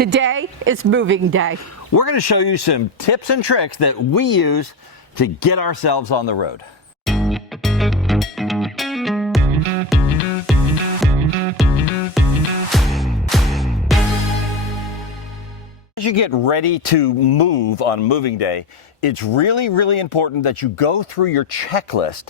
Today is moving day. We're going to show you some tips and tricks that we use to get ourselves on the road. As you get ready to move on moving day, it's really important that you go through your checklist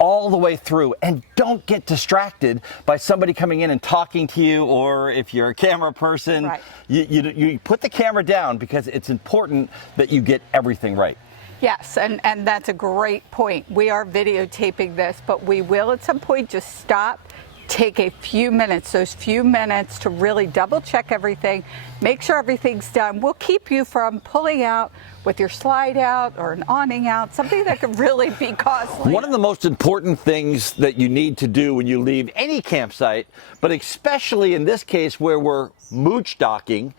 all the way through and don't get distracted by somebody coming in and talking to you, or if you're a camera person, right. you put the camera down because it's important that you get everything right. Yes, and that's a great point. We are videotaping this, but we will at some point just stop, take a few minutes, those few minutes to really double check everything, make sure everything's done. We'll keep you from pulling out with your slide out or an awning out, something that could really be costly. One of the most important things that you need to do when you leave any campsite, but especially in this case where we're moochdocking,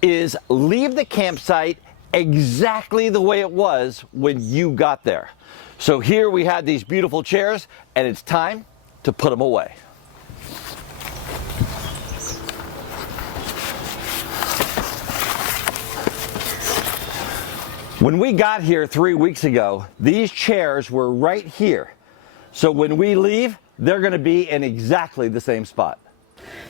is leave the campsite exactly the way it was when you got there. So here we had these beautiful chairs, and it's time to put them away. When we got here 3 weeks ago, these chairs were right here. So when we leave, they're going to be in exactly the same spot.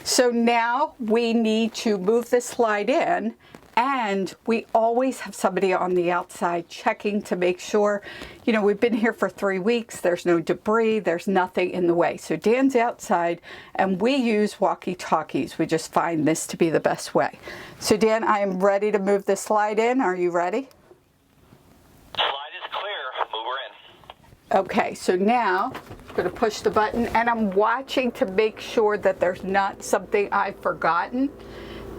So now we need to move the slide in, and we always have somebody on the outside checking to make sure, you know, we've been here for 3 weeks, there's no debris, there's nothing in the way. So Dan's outside, and we use walkie-talkies. We just find this to be the best way. So Dan, I am ready to move the slide in. Are you ready? Okay, so now I'm going to push the button, and I'm watching to make sure that there's not something I've forgotten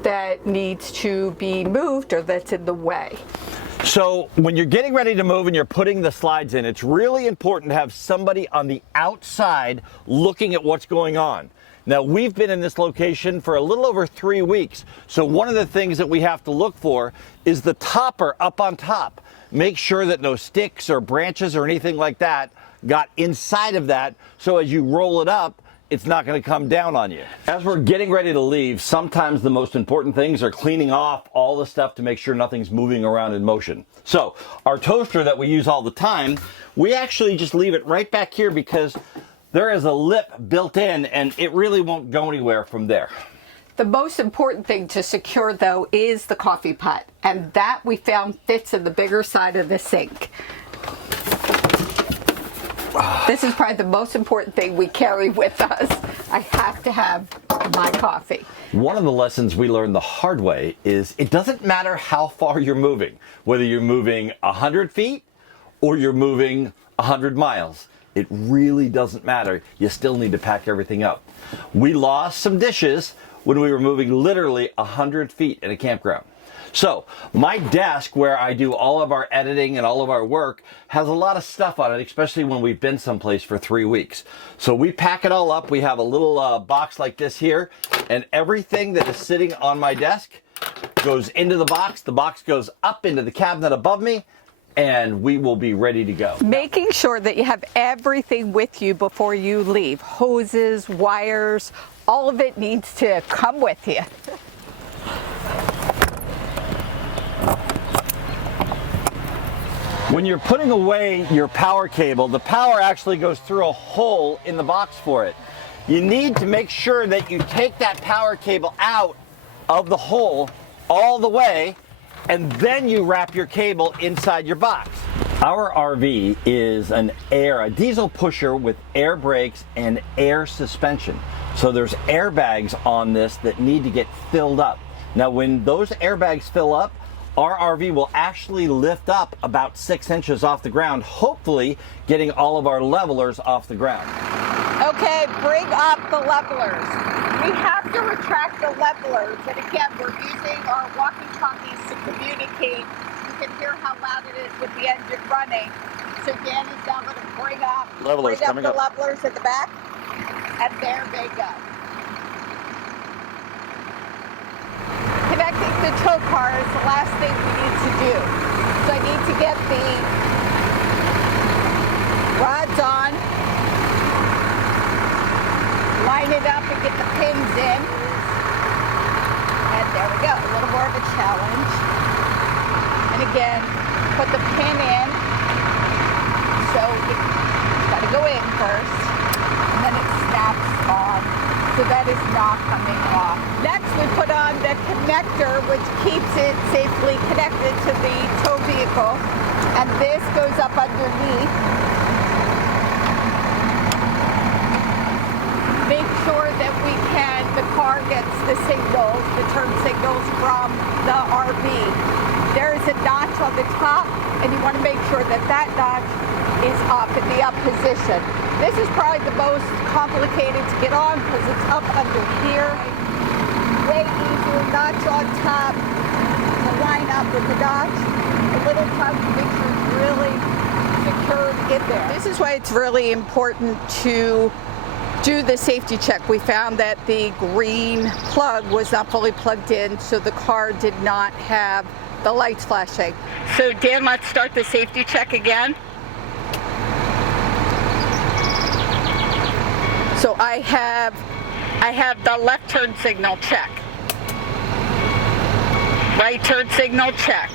that needs to be moved or that's in the way. So when you're getting ready to move and you're putting the slides in, it's really important to have somebody on the outside looking at what's going on. Now, we've been in this location for a little over 3 weeks, so one of the things that we have to look for is the topper up on top. Make sure that no sticks or branches or anything like that got inside of that, so as you roll it up, it's not going to come down on you. As we're getting ready to leave, sometimes the most important things are cleaning off all the stuff to make sure nothing's moving around in motion. So our toaster that we use all the time, we actually just leave it right back here because there is a lip built in and it really won't go anywhere from there. The most important thing to secure, though, is the coffee pot, and that we found fits in the bigger side of the sink. This is probably the most important thing we carry with us. I have to have my coffee. One of the lessons we learned the hard way is it doesn't matter how far you're moving, whether you're moving 100 feet or you're moving 100 miles. It really doesn't matter. You still need to pack everything up. We lost some dishes when we were moving literally 100 feet in a campground. So my desk where I do all of our editing and all of our work has a lot of stuff on it, especially when we've been someplace for 3 weeks. So we pack it all up. We have a little box like this here, and everything that is sitting on my desk goes into the box. The box goes up into the cabinet above me, and we will be ready to go. Making sure that you have everything with you before you leave. Hoses, wires, all of it needs to come with you. When you're putting away your power cable, the power actually goes through a hole in the box for it. You need to make sure that you take that power cable out of the hole all the way, and then you wrap your cable inside your box. Our RV is a diesel pusher with air brakes and air suspension. So there's airbags on this that need to get filled up. Now when those airbags fill up, our RV will actually lift up about 6 inches off the ground, hopefully getting all of our levelers off the ground. Okay, bring up the levelers. We have to retract the levelers, and again, we're using our walkie-talkies to communicate. You can hear how loud it is with the engine running. So Dan is now going to bring up the levelers at the back, and there they go. Connecting the tow car is the last thing we need to do. So I need to get the rods on, line it up and get the pins in. And there we go, a little more of a challenge. And again, put the pin in. So it's got to go in first, and then it snaps on. So that is not coming off. Next, we put on the connector, which keeps it safely connected to the tow vehicle. And this goes up underneath. Make sure that the car gets the signals, the turn signals from the RV. There is a notch on the top, and you want to make sure that that notch is up in the up position. This is probably the most complicated to get on because it's up under here. Way easier, notch on top to line up with the notch. A little time to make sure it's really secured in there. This is why it's really important to do the safety check. We found that the green plug was not fully plugged in, so the car did not have the lights flashing. So Dan, let's start the safety check again. So I have the left turn signal check. Right turn signal check.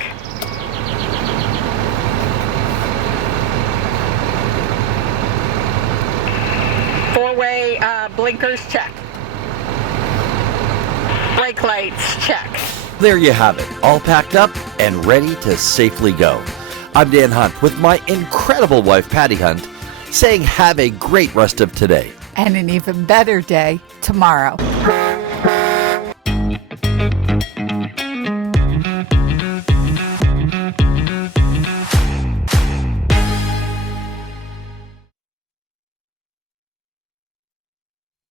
Four-way blinkers check. Brake lights check. There you have it, all packed up and ready to safely go. I'm Dan Hunt with my incredible wife, Patti Hunt, saying have a great rest of today. And an even better day tomorrow.